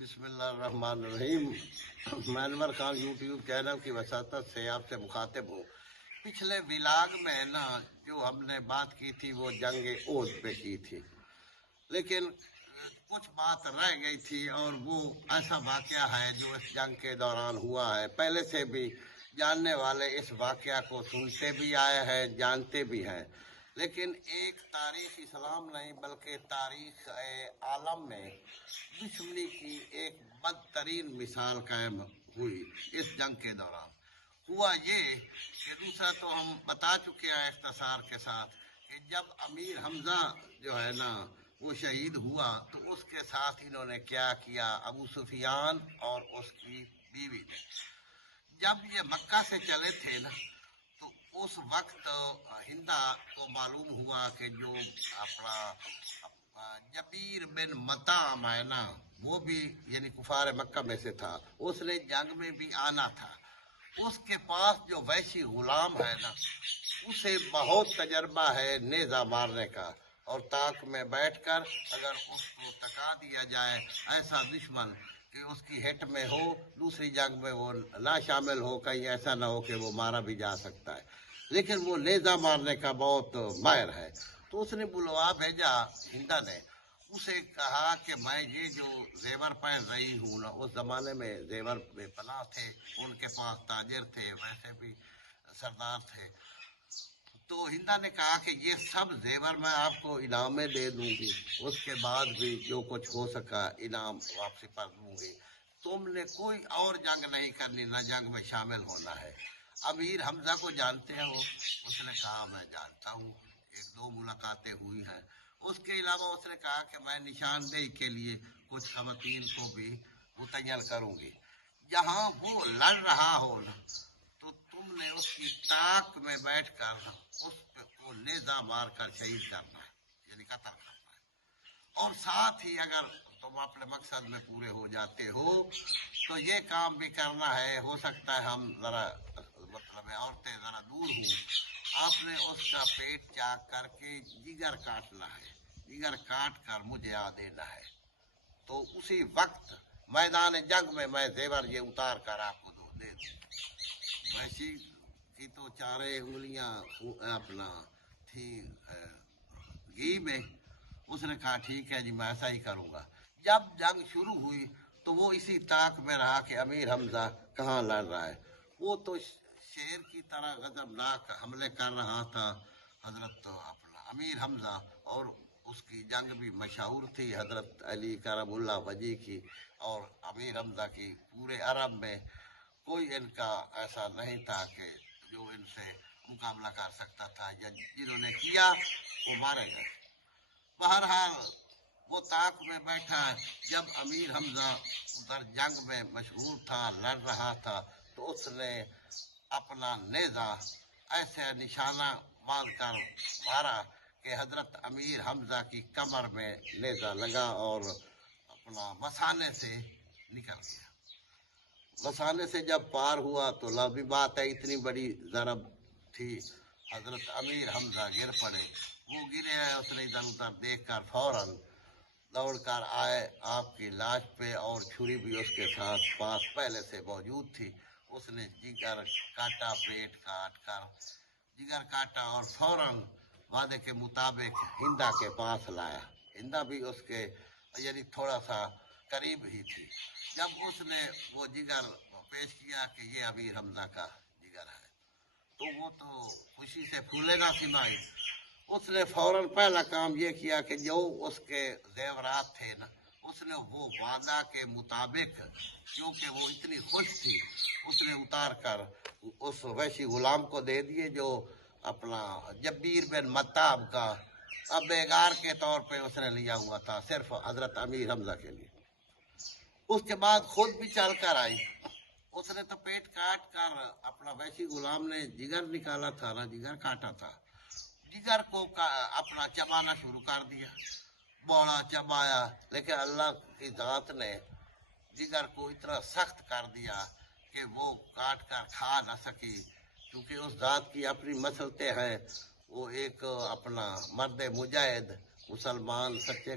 بسم اللہ الرحمن الرحیم۔ میں انور خان یوٹیوب چینل کی وساطت سے آپ سے مخاطب ہوں۔ پچھلے ولاگ میں جو ہم نے بات کی تھی وہ جنگ احد پہ کی تھی، لیکن کچھ بات رہ گئی تھی، اور وہ ایسا واقعہ ہے جو اس جنگ کے دوران ہوا ہے۔ پہلے سے بھی جاننے والے اس واقعہ کو سنتے بھی آئے ہیں، جانتے بھی ہیں، لیکن ایک تاریخ اسلام نہیں بلکہ تاریخ عالم میں دشمنی کی ایک بدترین مثال قائم ہوئی اس جنگ کے دوران۔ ہوا یہ کہ دوسرا تو ہم بتا چکے ہیں اختصار کے ساتھ کہ جب امیر حمزہ جو ہے وہ شہید ہوا تو اس کے ساتھ انہوں نے کیا کیا، ابو سفیان اور اس کی بیوی نے جب یہ مکہ سے چلے تھے تو اس وقت ہندا کو معلوم ہوا کہ جو اپنا جبیر بن مطعم ہے وہ بھی یعنی کفار مکہ میں سے تھا، اس نے جنگ میں بھی آنا تھا۔ اس کے پاس جو وحشی غلام ہے اسے بہت تجربہ ہے نیزہ مارنے کا، اور تاک میں بیٹھ کر اگر اس کو ٹکا دیا جائے ایسا دشمن کہ اس کی ہٹ میں ہو، دوسری جنگ میں وہ نہ شامل ہو، کہیں ایسا نہ ہو کہ وہ مارا بھی جا سکتا ہے، لیکن وہ نیزہ مارنے کا بہت ماہر ہے۔ تو اس نے بلوا بھیجا ہندا نے، اسے کہا کہ میں یہ جو زیور پہن رہی ہوں اس زمانے میں زیور بے پناہ تھے، ان کے پاس تاجر تھے، ویسے بھی سردار تھے۔ تو ہندا نے کہا کہ یہ سب زیور میں آپ کو انعام میں دے دوں گی، اس کے بعد بھی جو کچھ ہو سکا انعام واپسی پر دوں گی، تم نے کوئی اور جنگ نہیں کرنی، نہ جنگ میں شامل ہونا ہے۔ امیر حمزہ کو جانتے ہو؟ اس نے کہا میں جانتا ہوں، ایک دو ملاقاتیں ہوئی ہیں۔ اس کے علاوہ اس نے کہا کہ میں نشاندہی کے لیے کچھ خواتین کو بھی متعین کروں گی، جہاں وہ لڑ رہا ہو تو تم نے اس کی تاک میں بیٹھ کر اس کو نیزہ مار کر شہید کرنا ہے، یعنی قتل کرنا ہے، اور ساتھ ہی اگر تم اپنے مقصد میں پورے ہو جاتے ہو تو یہ کام بھی کرنا ہے، ہو سکتا ہے ہم ذرا مطلب عورتیں ذرا دور ہوں، آپ نے اس کا پیٹ چاک کر کے جگر کاٹنا ہے، جگر کاٹ کر مجھے آ دینا ہے، تو اسی وقت میدان جنگ میں میں زیور یہ اتار کر آپ کو دے دوں۔ ویسی کی تو چارے انگلیاں اپنا تھی گھی میں، اس نے کہا ٹھیک ہے جی میں ایسا ہی کروں گا۔ جب جنگ شروع ہوئی تو وہ اسی تاک میں رہا کہ امیر حمزہ کہاں لڑ رہا ہے، وہ تو شیر کی طرح غضبناک حملے کر رہا تھا حضرت اپنا امیر حمزہ، اور اس کی جنگ بھی مشہور تھی حضرت علی کرم اللہ وجہ کی اور امیر حمزہ کی۔ پورے عرب میں کوئی ان کا ایسا نہیں تھا کہ جو ان سے مقابلہ کر سکتا تھا، یا جنہوں نے کیا وہ مارے گئے۔ بہرحال وہ تاک میں بیٹھا، جب امیر حمزہ ادھر جنگ میں مشغول تھا، لڑ رہا تھا، تو اس نے اپنا نیزہ ایسے نشانہ باندھ کر مارا کہ حضرت امیر حمزہ کی کمر میں نیزہ لگا اور اپنا مسانے سے نکل گیا۔ مسانے سے جب پار ہوا تو لازمی بات ہے اتنی بڑی ضرب تھی، حضرت امیر حمزہ گر پڑے، وہ گرے ہیں، اس نے ادھر ادھر دیکھ کر فوراً دوڑ کر آئے آپ کی لاش پہ، اور چھری بھی اس کے ساتھ پاس پہلے سے موجود تھی۔ اس نے جگر کاٹا، پیٹ کاٹ کر جگر کاٹا، اور فوراً وعدے کے مطابق ہندا کے پاس لایا۔ ہندا بھی اس کے یعنی تھوڑا سا قریب ہی تھی۔ جب اس نے وہ جگر پیش کیا کہ یہ امیر حمزہ کا جگر ہے، تو وہ تو خوشی سے پھولے نہ سمائی۔ اس نے فوراً پہلا کام یہ کیا کہ جو اس کے زیورات تھے اس نے وہ وعدہ کے مطابق، کیونکہ وہ اتنی خوش تھی، اس نے اتار کر اس وحشی غلام کو دے دیے جو اپنا جبیر بن مطعم کا اب بیگار کے طور پہ اس نے لیا ہوا تھا، صرف حضرت امیر حمزہ کے لیے۔ اس کے بعد خود بھی چل کر آئی، اس نے تو پیٹ کاٹ کر اپنا وحشی غلام نے جگر نکالا تھا جگر کاٹا تھا، جگر کو اپنا چبانا شروع کر دیا، بوڑا چبایا، لیکن اللہ کی ذات نے جگر کو اتنا سخت کر دیا کہ وہ کاٹ کر کھا نہ سکی، کیونکہ اس ذات کی اپنی مسلطیں ہیں، وہ ایک اپنا مرد مجاہد مسلمان سچے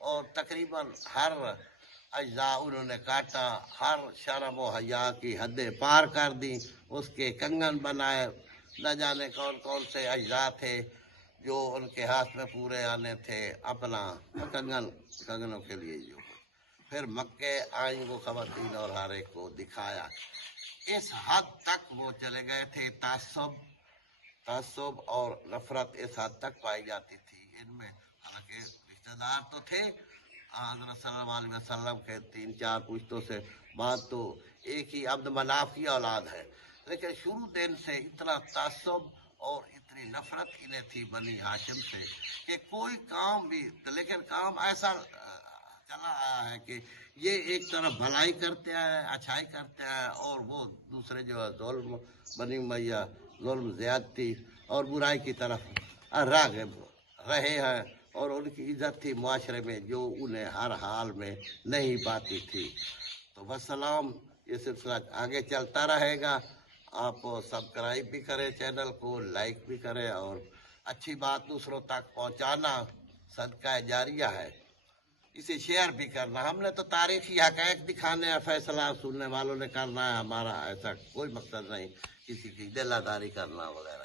اور تقریباً ہر اجزاء انہوں نے کاٹا، ہر شرم و حیا کی حدیں پار کر دی، اس کے کنگن بنائے، نہ جانے کون کون سے اجزاء تھے جو ان کے ہاتھ میں پورے آنے تھے، اپنا کنگنوں کے لیے جو پھر مکے آئیں وہ خواتین اور ہر ایک کو دکھایا۔ اس حد تک وہ چلے گئے تھے، تعصب اور نفرت اس حد تک پائی جاتی تھی ان میں، حالانکہ رشتہ دار تو تھے حضرت صلی اللہ علیہ وسلم کے 3-4 پشتوں سے بعد تو ایک ہی عبد مناف کی اولاد ہے، لیکن شروع دن سے اتنا تعصب اور اتنی نفرت انہیں تھی بنی ہاشم سے کہ کوئی کام بھی، لیکن کام ایسا چلا آیا ہے کہ یہ ایک طرف بھلائی کرتے ہیں، اچھائی کرتے ہیں، اور وہ دوسرے جو ہے ظلم بنی امیہ، ظلم زیادتی اور برائی کی طرف راغب رہے ہیں، اور ان کی عزت تھی معاشرے میں جو انہیں ہر حال میں نہیں پاتی تھی۔ تو وسلام، یہ سلسلہ آگے چلتا رہے گا، آپ سبسکرائب بھی کریں چینل کو، لائک بھی کریں، اور اچھی بات دوسروں تک پہنچانا صدقہ جاریہ ہے، اسے شیئر بھی کرنا۔ ہم نے تو تاریخی حقائق دکھانے ہیں، فیصلہ سننے والوں نے کرنا ہے، ہمارا ایسا کوئی مقصد نہیں کسی کی دلہ داری کرنا وغیرہ۔